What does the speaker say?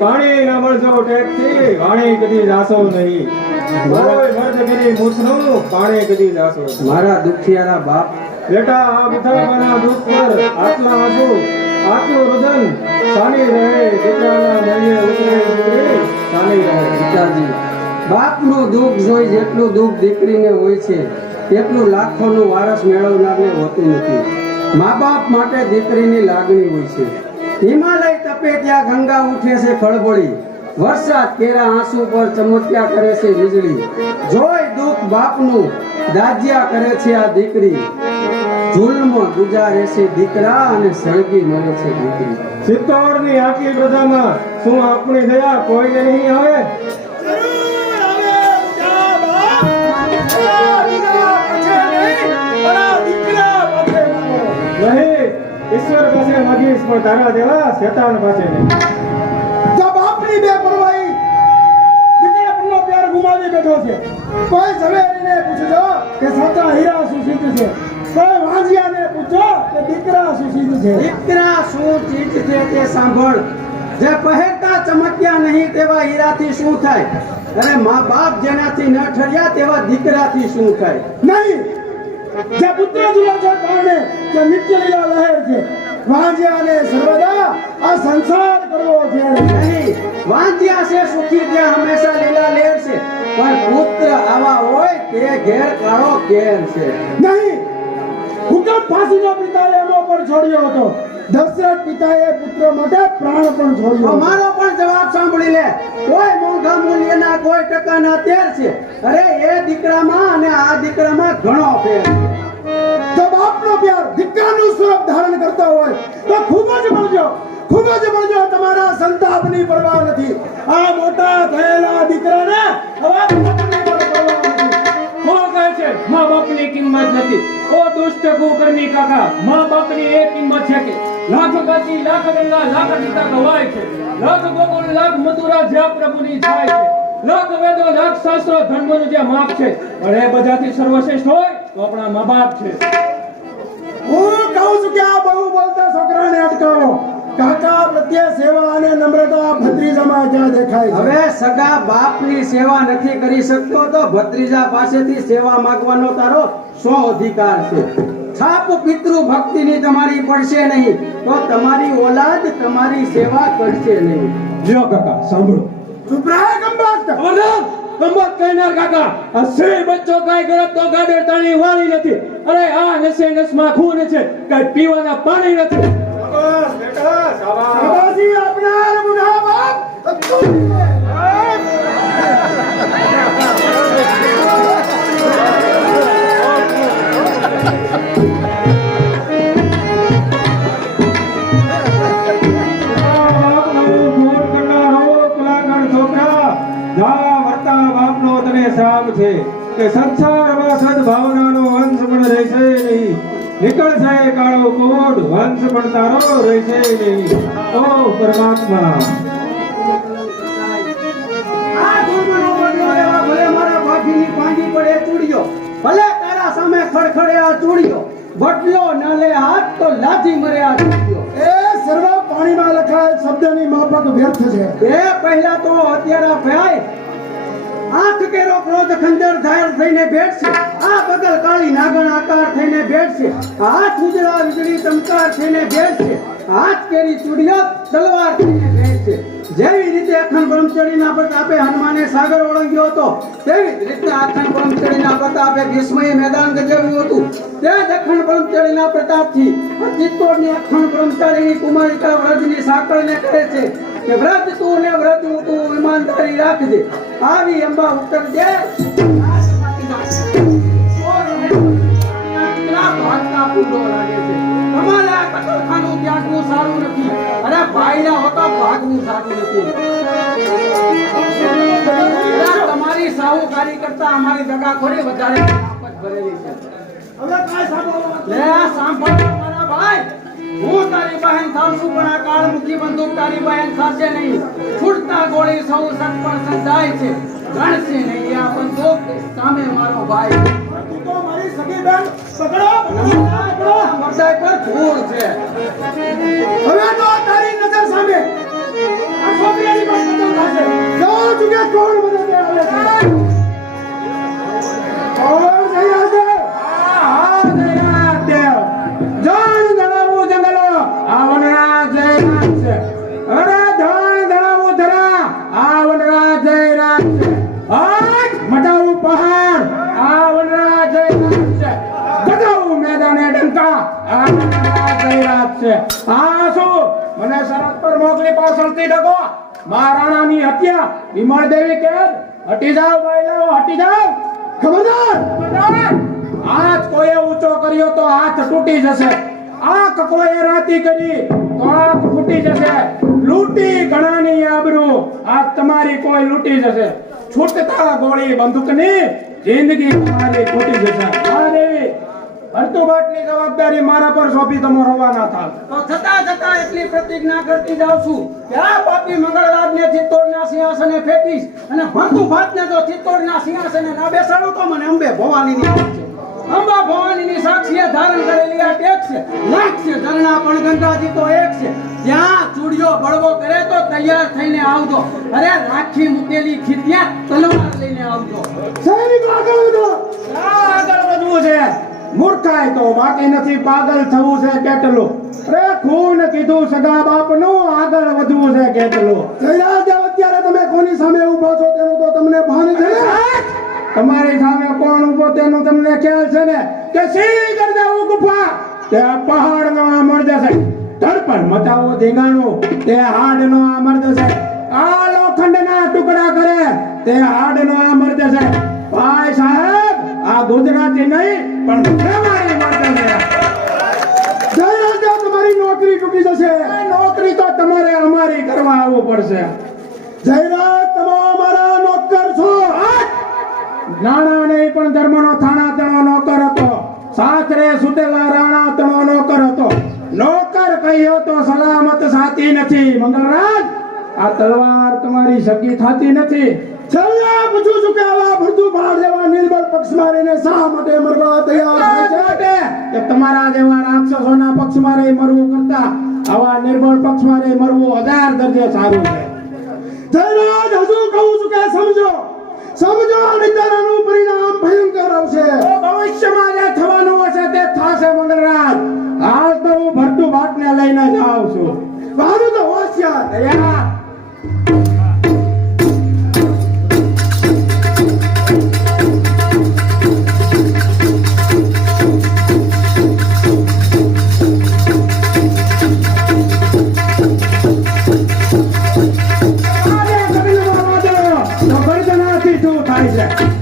પાણી ના મળજો ટેકથી વાણી કદી જાશો નહીં કોઈ મર્દગીરી મૂછનું પાણી કદી જાશો નહીં. મારા દુખિયારા બાપ બેટા આ વિઠાબાના દુઃખ પર આટલા આંસુ આટલું રુદન ચાલી રહે દીકરાના મહીએ ઉતરે દીકરી ચાલી રહે. પિતાજી, બાપનું દુઃખ જોઈ જેટલું દુઃખ દીકરીને હોય છે એટલું લાખોનું વારસ મેળવનારને હોતું નથી. મા બાપ માટે દીકરીની લાગણી હોય છે. હિમાલય તપે ત્યાં ગંગા ઉઠે છે ખળબળી, વરસાદ કેરા આંસુ પર ચમત્યા કરે છે વીજળી. જોઈ દુઃખ બાપનું દાજ્યા કરે છે આ દીકરી, જુલ્મ ગુજારે છે દીકરા અને સળગી મરે છે દીકરી. સિત્તોડની આટલી પ્રજામાં શું આપણી દયા કોઈને નહીં આવે? નહીં, ઈશ્વર પાસે માગીશ પણ તારા જેવા શેતાન પાસે નહીં. જબ આપની બેપરવાહી દીકરા પરનો પ્યાર ગુમાવી બેઠો છે. કોઈ ઝવેરીને પૂછજો કે સાચા હીરા શું સિદ્ધ છે, કોઈ વાંજિયાને પૂછો કે દીકરા શું સિદ્ધ છે. દીકરા શું ચીજ છે તે સાંભળ. જે પહેરતા ચમક્યા નહીં તેવા હીરાથી શું થાય? અરે મા બાપ જેનાથી ન ઠર્યા તેવા દીકરાથી શું થાય? નહીં, જે પુત્ર જુએ છે કારણે જે નિત્ય લીલા લહેર છે, વાંજિયાને સર્વદા આ સંસાર કરવો છે. નહીં, વાંધ્યા છે સુખી ત્યાં હંમેશા લીલા લેર છે, પણ પુત્ર આવા હોય તે ઘેર કાળો ઘેર છે. નહીં, હુકમ ફાંસીનો પિતાએ એમો પર છોડ્યો હતો. દશરથ પિતાએ પુત્ર માટે પ્રાણ પણ છોડ્યો. અમારો પણ જવાબ સાંભળી લે. કોઈ મોંઘા મૂલ્યના કોઈ ટકાના તેર છે. અરે એ દીકરામાં અને આ દીકરામાં ઘણો ફેર છે. જો બાપનો પ્યાર દીકરાનું સ્વરૂપ ધારણ કરતો હોય તો ખૂબ જ મળજો, ખૂબ જ મળજો. તમારા સંતાપની પરવા નથી. આ મોટા થયેલા દીકરાને હવે બાપની પણ પરવા નથી. કોણ કહે છે મા બાપની કિંમત નથી? ઓ દુષ્ટ કુકર્મી કાકા, મા બાપની એ કિંમત છે કે લાખ કાચી લાખ ગંગા લાખ ગીતા ગવાય છે, લાખ ગોકુળ લાખ મથુરા જ્યાં પ્રભુની થાય છે, લાખ વેદો લાખ શાસ્ત્રો ધર્મનું જે માપ છે, પણ એ બધાથી સર્વશ્રેષ્ઠ હોય તો આપણા મા બાપ છે. હું કહું છું કે આ બહુ બોલતા છોકરાને અટકાવો. કાકા પ્રત્યે સેવા અને નમ્રતા ભત્રીજામાં ક્યાં દેખાય છે? હવે સગા બાપની સેવા નથી કરી શકતો તો ભત્રીજા પાસેથી સેવા માંગવાનો તારો શું અધિકાર છે? છાપ પિતૃ ભક્તિની તમારી પડશે નહીં તો તમારી ઓલાદ તમારી સેવા કરશે નહીં. લ્યો કાકા સાંભળો. ચૂપ રહે ગંબાત. ખબરદાર, કંબત કહેનાર કાકા, આ શ્રી બચ્ચો કાંઈ ગરજ તો ગાડર તાણી વાળી નથી. અરે આ નસે નસમાં ખૂન છે, કાંઈ પીવાના પાણી નથી. શાબાશ બેટા, શાબાશ. શાબાશી આપનાર મુના બાપ. છે કે સંસારમાં સદભાવનાનો વંશ પણ રહેશે નહીં, નીકળશે કાળો કોડ વંશ પણ તારો રહેશે નહીં. ઓ પરમાત્મા, આ ધર્મનો બદલો લેવા ભલે મારા પાઠીની પાંડી પડે ચૂડિયો, ભલે તારા સામે ખડખડે આ ચૂડિયો, બદલો ન લે હાથ તો લાથી મરે આ ચૂડિયો. એ સર્વ પાણીમાં લખાયેલ શબ્દની માફક વ્યર્થ છે. એ પહેલા તો અત્યારે ભાઈ આંખ કેરો ક્રોધ ખંજર ધાર થઈને બેઠશે, આ બદલ કાળી નાગણ આકાર થઈને બેઠશે, હાથ ઉજળા વીજળી ચમકાર થઈને બેઠશે, હાથ કેરી ચૂડિયો તલવાર થઈને બેઠશે. જેવી રીતે અખંડ બ્રહ્મચર્યના પ્રતાપે હનુમાને સાગર ઓળંગ્યો હતો, તેવી જ રીતે અખંડ બ્રહ્મચર્યના પ્રતાપે ભીષ્મએ મેદાન ગજવ્યું હતું. તે જ અખંડ બ્રહ્મચર્યના પ્રતાપથી ચિત્તોડની અખંડ બ્રહ્મચારીની કુમારિકા વ્રજની સાંકળને કહે છે કે વ્રત તું ને વ્રત તું ઈમાનદારી રાખજે, આવી અંબા ઉતરજે. તમારા કટોખાનું ત્યાગવું સારું નથી. અરે ભાઈના હોતા ભાગવું સારું નથી. તમારી સાહુકારી કરતા અમારી દગાખોરી વધારે આફત ભરેલી છે. હવે કાંઈ સાંભળો. લે સાંભળો મારા ભાઈ, હું તારી બહેન થાઉં છું પણ આ કાળ મુખી બંદૂક તારી બહેન થશે નહીં. છૂટતા ગોળી સૌ સટપણ સંધાય છે, ગણશે નહીં આ બંદૂક સામે મારો ભાઈ. તું તો મારી સગી બેન પકડો. મરદાઈ પર ધૂળ છે. હવે તો તારી નજર સામે આ વાદળાની પણ પતંગ થશે. જો ચૂકે કોણ મદદે આવે છે? કોણ જઈ રહ્યા છે? હા જયરાજ દેવ જાણ ધણાવું જંગલો આ વનરાજ જયરાજ છે અરે જાણ ધણાવું ધરા આ વનરાજ જયરાજ છે આજ મટાવું પહાડ આ વનરાજ જયરાજ છે ગજાવું મેદાને ડંકા આ વનરાજ જયરાજ છે આ શું મને શરત પર મોકલી પાછળથી ડગો મહારાણાની હત્યા વિમળ દેવી કેદ હટી જાઓ બાયલાઓ હટી જાઓ ખબરદાર! હાથ કોઈએ ઊંચો કર્યો તો હાથ તૂટી જશે આંખ કોઈએ રાતી કરી તો આંખ ફૂટી જશે લૂંટી ઘણાની આબરૂ આજ તમારી કોઈ લૂંટી જશે છૂટતા ગોળી બંદૂકની જિંદગી તમારી ખૂટી જશે આ દેવી ભરતુભાટની જવાબદારી મારા પર સોંપી તમે રવાના થાવ તો છતાં એટલી પ્રતિજ્ઞા કરતી જાઉં છું કે આ પાપી મંગળરાજને ચિત્તોડના સિંહાસને ફેંકીશ અને ભરતુભાતને જો ચિત્તોડના સિંહાસને ના બેસાડું તો મને અંબે ભવાનીની વાત છે. અંબા ભવાનીની સાક્ષીએ ધારણ કરેલી આ ટેક છે લાખ છે ઝરણા પણ ગંગાજી તો એક છે ત્યાં ચૂડિયો બળવો કરે તો તૈયાર થઈને આવજો અરે રાખી મૂકેલી ખીત્યા તલવાર લઈને આવજો. સૈનિકો આગળ વધો. આગળ વધવું છે મૂર્ખાય તો બાકી નથી પાગલ થવું છે કેટલું રે ખૂન કીધું સગા બાપનું આગળ વધવું છે કેટલું જયરાજ દેવ, અત્યારે તમે કોની સામે ઊભા છો તેનું તો તમને ભાન છે ને? તમારી સામે કોણ ઉભો તેનું તમને ખ્યાલ છે ને કે સી ગરજાવું ગુફા તે પહાડનો આ મર્દ છે ધડપણ મચાવો ધીંગાણું તે હાડનો આ મર્દ છે આ લોખંડના ટુકડા કરે તે હાડનો આ મર્દ છે ભાઈ સાહેબ આ ગુજરાતી નહીં પણ તમારી મર્દ છે જયરાજ દેવ, તમારી નોકરી તૂટી જશે. આ નોકરી તો તમારે અમારી કરવા આવવું પડશે જયરાજ, તમે અમારા નોકર છો. નાણા નહીં પણ ધર્મનો થાણા તણો નોકર હતો સાસરે સુટેલા રાણા તણો નોકર હતો નોકર કહ્યો તો સલામત સાથી નથી મંગળરાજ આ તલવાર તમારી સગી થાતી નથી છેલ્લે પૂછું છું કે આવા ભરતુભાટ જેવા નિર્બળ પક્ષમાં રહીને શા માટે મરવા તૈયાર થાય છે? માટે કે તમારા જેવા રાક્ષસોના પક્ષમાં રહી મરવું કરતા આવા નિર્બળ પક્ષમાં રહી મરવું 1000 દરજે સારું છે જયરાજ, હજુ કહું છું કે સમજો નિતારાનું પરિણામ ભયંકર આવશે. તો ભવિષ્યમાં જે થવાનું હશે તે થશે મંગળરાજ હાલ તો હું ભરતુભાટને લઈને જ આવું છું મારું તો હોશિયાર. યા થાય છે